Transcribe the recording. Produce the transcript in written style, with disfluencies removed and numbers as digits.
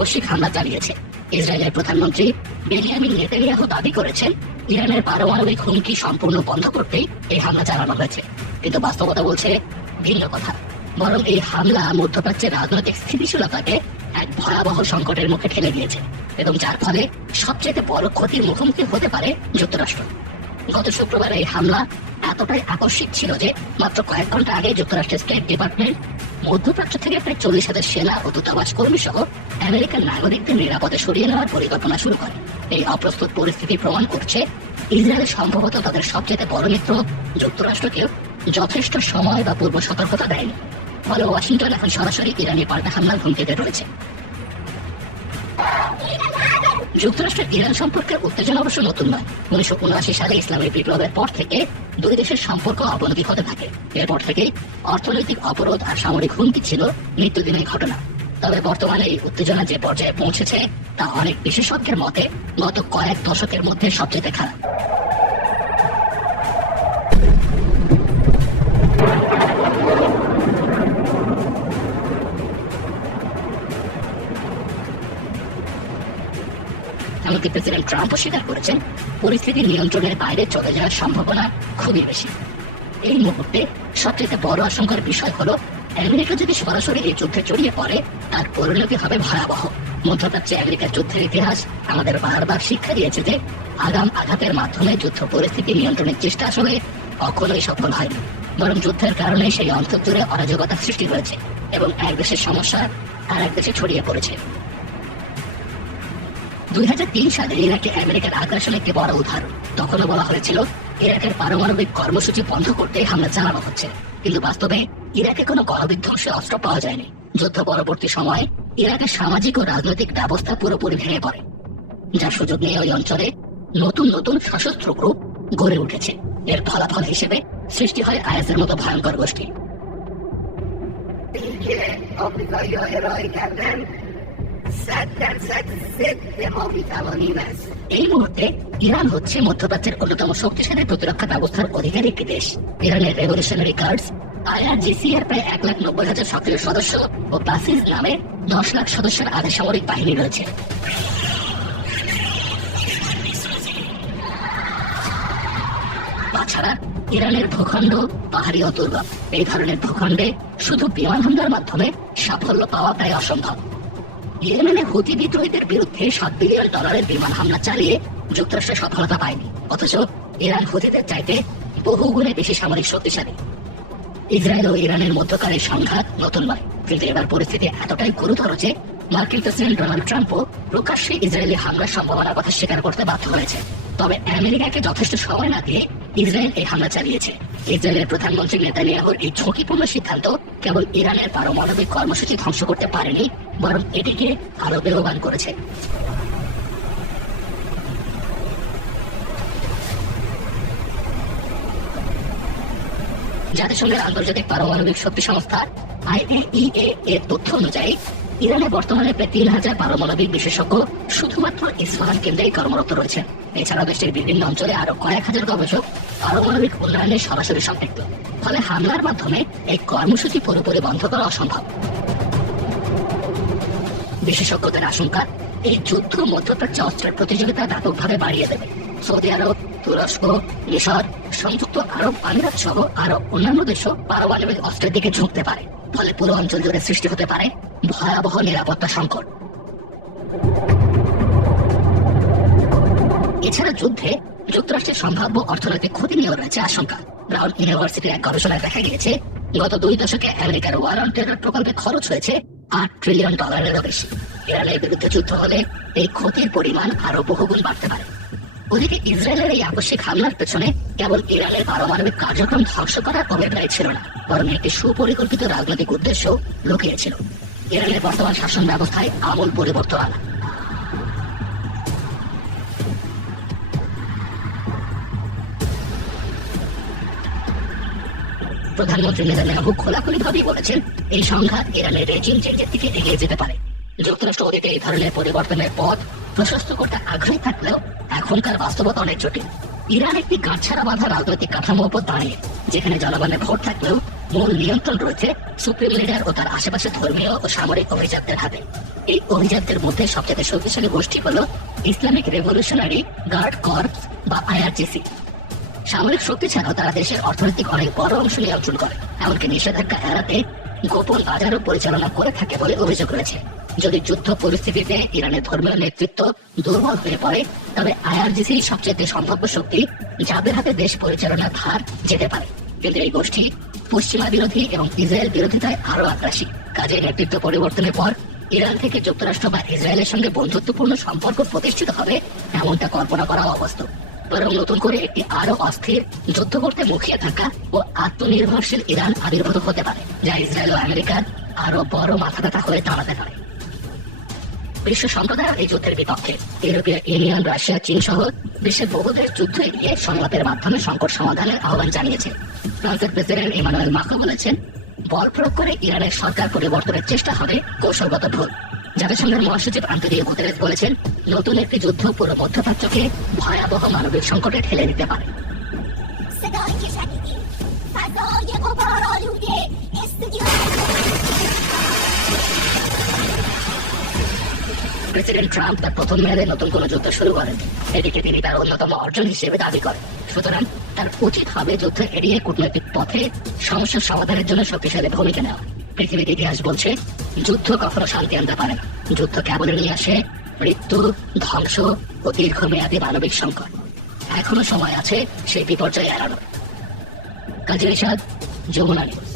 আকস্মিক হামলা চালিয়েছে। ইসরায়েলের প্রধানমন্ত্রী বেনিয়ামিন নেতানিয়াহু দাবি করেছেন ইরানের পারমাণবিক হুমকি সম্পূর্ণ বন্ধ করতেই এই হামলা চালানো হয়েছে, কিন্তু বাস্তবতা বলছে ভিন্ন কথা। বরং এই হামলা মধ্যপ্রাচ্যের রাজনৈতিক স্থিতিশীলতাকে এক ভয়াবহ সংকটের মুখে ঠেলে দিয়েছে এবং যার ফলে সবচেয়ে বড় ক্ষতির মুখোমুখি হতে পারে যুক্তরাষ্ট্র। গত শুক্রবার এই হামলা এতটাই আকস্মিক ছিল যে মাত্র কয়েক ঘন্টা আগে যুক্তরাষ্ট্রের স্টেট ডিপার্টমেন্ট মধ্যপ্রাচ্য থেকে প্রায় 40,000 সেনা ও দূতাবাস কর্মী সহ আমেরিকান নাগরিকদের নিরাপদে সরিয়ে নেওয়ার পরিকল্পনা শুরু করে। এই অপ্রস্তুত পরিস্থিতি প্রমাণ করছে ইসরায়েল সম্ভবত তাদের সবচেয়ে বড় মিত্র যুক্তরাষ্ট্রকে যথেষ্ট সময় বা পূর্ব সতর্কতা দেয়নি। ফলে ওয়াশিংটন এখন সরাসরি ইরানি পাল্টা হামলার হুমকিতে রয়েছে। যুক্তরাষ্ট্রের ইরান সম্পর্কের উত্তেজনা অবশ্য নতুন নয়। 1979 সালে ইসলামী বিপ্লবের পর থেকে দুই দেশের সম্পর্ক অবনতি হতে থাকে। এরপর থেকেই অর্থনৈতিক অবরোধ আর সামরিক হুমকি ছিল নিত্যদিনের ঘটনা। তবে বর্তমানে এই উত্তেজনা যে পর্যায়ে পৌঁছেছে তা অনেক বিশেষজ্ঞের মতে গত কয়েক দশকের মধ্যে সবচেয়ে খারাপ। এমনকি প্রেসিডেন্ট ট্রাম্পও স্বীকার করেছেন পরিস্থিতি নিয়ন্ত্রণের বাইরে চলে যাওয়ার সম্ভাবনা খুবই বেশি। এই মুহূর্তে সবচেয়ে বড় আশঙ্কার বিষয় হলো আমেরিকা যদি সরাসরি এই যুদ্ধে জড়িয়ে পড়ে তার পরিণতি হবে ভয়াবহ। মধ্যপ্রাচ্যে আমেরিকার যুদ্ধের ইতিহাস আমাদের বারবার শিক্ষা দিয়েছে যে আগাম আঘাতের মাধ্যমে যুদ্ধ পরিস্থিতি নিয়ন্ত্রণের চেষ্টা আসলে কখনোই সফল হয়নি, বরং যুদ্ধের কারণে সেই অঞ্চল জুড়ে অরাজকতা সৃষ্টি হয়েছে এবং এক দেশের সমস্যা আর এক দেশে ছড়িয়ে পড়েছে। 2003 সালে ইরাকে আমেরিকার আগ্রাসন একটি বড় উদাহরণ। তখনও বলা হয়েছিল ইরাকের পারমাণবিক কর্মসূচি বন্ধ করতে হামলা চালানো হচ্ছে, কিন্তু বাস্তবে ইরাকে কোনো গণবিধ্বংসী অস্ত্র পাওয়া যায়নি। যুদ্ধ পরবর্তী সময়ে ইরাকের সামাজিক ও রাজনৈতিক ব্যবস্থা পুরোপুরি ভেঙে পড়ে, যার সুযোগ নিয়ে ওই অঞ্চলে নতুন নতুন সশস্ত্র গ্রুপ গড়ে উঠেছে। এর ফলাফল হিসেবে সৃষ্টি হয় আইএসের মতো ভয়ঙ্কর গোষ্ঠী। এই মুহূর্তে ইরান হচ্ছে মধ্যপ্রাচ্যের অন্যতম শক্তিশালী প্রতিরক্ষা ব্যবস্থার অধিকারী একটি দেশ। ইরানের রেভলিউশনারি গার্ডস IRGC এর প্রায় 1,90,000 সক্রিয় সদস্য ও বাসিস নামে 10 লাখ সদস্যের আধা সামরিক বাহিনী রয়েছে। তাছাড়া ইরানের ভূখণ্ড পাহাড়ি ও দুর্গম। এই ধরনের ভূখণ্ডে শুধু বিমান হামলার মাধ্যমে সাফল্য পাওয়া প্রায় অসম্ভব। ইয়েমেনে হুতি বিদ্রোহীদের বিরুদ্ধে $7 বিলিয়ন বিমান হামলা চালিয়ে যুক্তরাষ্ট্র সফলতা পায়নি, অথচ ইরান হুতিদের চাইতে বহু গুণে বেশি সামরিক শক্তিশালী। ইসরায়েল ও ইরানের মধ্যকার এই সংঘাত নতুন নয়, কিন্তু এবার পরিস্থিতি এতটাই গুরুতর যে মার্কিন প্রেসিডেন্ট ডোনাল্ড ট্রাম্পও প্রকাশ্যে ইসরায়েলি হামলার সম্ভাবনার কথা স্বীকার করতে বাধ্য হয়েছে। তবে আমেরিকাকে যথেষ্ট সময় না দিয়ে ইসরায়েল এই হামলা চালিয়েছে। ইসরায়েলের প্রধানমন্ত্রী নেতানিয়াহুর এই ঝুঁকিপূর্ণ সিদ্ধান্ত কেবল ইরানের পারমাণবিক কর্মসূচি ধ্বংস করতে পারেনি, বরং এটিকে আরো বেগবান করেছে। জাতিসংঘের আন্তর্জাতিক পারমাণবিক শক্তি সংস্থা IAEA এর তথ্য অনুযায়ী ইরানে বর্তমানে প্রায় 3,000 পারমাণবিক বিশেষজ্ঞ শুধুমাত্র ইসফাহান কেন্দ্রেই কর্মরত রয়েছে। এছাড়া দেশের বিভিন্ন অঞ্চলে আরো কয়েক হাজার গবেষক পারমাণবিক উন্নয়নে সরাসরি সম্পৃক্ত। ফলে হামলার মাধ্যমে এই কর্মসূচি পুরোপুরি বন্ধ করা অসম্ভব। বিশেষজ্ঞদের আশঙ্কা এই যুদ্ধ মধ্যপ্রাচ্যে অস্ত্রের প্রতিযোগিতা ব্যাপকভাবে বাড়িয়ে দেবে। সৌদি আরব, তুরস্ক, মিশর, সংযুক্ত আরব আমিরাত সহ আরো অন্যান্য দেশও পারমাণবিক অস্ত্রের দিকে ঝুঁকতে পারে। ফলে পুরো অঞ্চল জুড়ে সৃষ্টি হতে পারে ভয়াবহ নিরাপত্তা সংকট। এছাড়া যুদ্ধে যুক্তরাষ্ট্রের সম্ভাব্য অর্থনৈতিক ক্ষতি নিয়েও রয়েছে আশঙ্কা। ব্রাউন ইউনিভার্সিটির এক গবেষণায় দেখা গিয়েছে গত 2 দশকে আমেরিকার ওয়ার অন টেরর প্রকল্পে খরচ হয়েছে $8 ট্রিলিয়ন বেশি। ইরানের বিরুদ্ধে যুদ্ধ হলে এই ক্ষতির পরিমাণ আরো বহুগুণ বাড়তে পারে। ওদিকে ইসরায়েলের এই আকস্মিক হামলার পেছনে কেবল ইরানের পারমাণবিক কার্যক্রম ধ্বংস করার অভিপ্রায় ছিল না, বরং একটি সুপরিকল্পিত রাজনৈতিক উদ্দেশ্য লুকিয়েছিল। ইরানের বর্তমান শাসন ব্যবস্থায় আমূল পরিবর্তন আনা। প্রধানমন্ত্রী নেতানিয়াহু খোলাখুলিভাবেই বলেছেন এই সংঘাত ইরানের রেজিম চেঞ্জের দিকে এগিয়ে যেতে পারে। যুক্তরাষ্ট্র ওদিকে এই ধরনের পরিবর্তনের পথ প্রশস্ত করতে আগ্রহী থাকলেও এখনকার বাস্তবতা অনেক জটিল। ইরান একটি গাঁটছাড়া বাঁধা রাজনৈতিক কাঠামোর উপর দাঁড়িয়ে, যেখানে জনগণের ভোট থাকলেও মূল নিয়ন্ত্রণ রয়েছে সুপ্রিম লিডার ও তার আশেপাশে ধর্মীয় ও সামরিক অভিজাতদের হাতে। এই অভিজাতদের মধ্যে সবচেয়ে শক্তিশালী গোষ্ঠী হলো ইসলামিক রেভলিউশনারি গার্ড কর্পস বা আইআরজিসি। সামরিক শক্তি ছাড়াও তারা দেশের অর্থনৈতিক অনেক বড় অংশ নিয়ন্ত্রণ করে, এমনকি নিষেধাজ্ঞা এড়াতে গোপন বাজারও পরিচালনা করে থাকে বলে অভিযোগ রয়েছে। যদি যুদ্ধ পরিস্থিতিতে ইরানের ধর্মীয় নেতৃত্ব দুর্বল হয়ে পড়ে, তবে আইআরজিসি সবচেয়ে সম্ভাব্য শক্তি যাদের হাতে দেশ পরিচালনার ভার যেতে পারে। কিন্তু এই গোষ্ঠী পশ্চিমা বিরোধী এবং ইসরায়েল বিরোধিতায় আরো আগ্রাসী। কাজে নেতৃত্ব পরিবর্তনের পর ইরান থেকে যুক্তরাষ্ট্র বা ইসরায়েলের সঙ্গে বন্ধুত্বপূর্ণ সম্পর্ক প্রতিষ্ঠিত হবে এমনটা কল্পনা করা অবাস্তব। বরং নতুন করে একটি আরো অস্থির, যুদ্ধ করতে মুখিয়ে থাকা ও আত্মনির্ভরশীল ইরান আবির্ভূত হতে পারে, যা ইসরায়েল ও আমেরিকার আরো বড় মাথা ব্যথা হয়ে দাঁড়াতে পারে। বিশ্ব সম্প্রদায় এই যুদ্ধের বিপক্ষে। ইউরোপীয় ইউনিয়ন, রাশিয়া, চীন সহ বিশ্বের বহু দেশ যুদ্ধ এড়িয়ে সংলাপের মাধ্যমে সংকট সমাধানের আহ্বান জানিয়েছে। ফ্রান্সের প্রেসিডেন্ট ইমানুয়েল মাক্রো বলেছেন, বল প্রয়োগ করে ইরানের সরকার পরিবর্তনের চেষ্টা হবে কৌশলগত ভুল। জাতিসংঘের মহাসচিব আন্তোনিও গুতেরেস বলেছেন, নতুন একটি যুদ্ধ পুরো মধ্যপ্রাচ্যকে ভয়াবহ মানবিক সংকটে ঠেলে দিতে পারে। প্রেসিডেন্ট ট্রাম্প তার প্রথম মেয়াদে নতুন কোন যুদ্ধ শুরু করেন, এটিকে তিনি তার অন্যতম অর্জন হিসেবে দাবি করেন। সুতরাং তার উচিত হবে যুদ্ধ এড়িয়ে কূটনৈতিক পথে সমস্যার সমাধানের জন্য শক্তিশালী ভূমিকা নেওয়া। পৃথিবীর ইতিহাস বলছে, যুদ্ধ কখনো শান্তি আনতে পারে না। যুদ্ধ কেবল নিয়ে আসে মৃত্যু, ধ্বংস ও দীর্ঘমেয়াদী মানবিক সংকট। এখনো সময় আছে সেই বিপর্যয় এড়ানোর। কাজী নিশাদ, যমুনা নিউজ।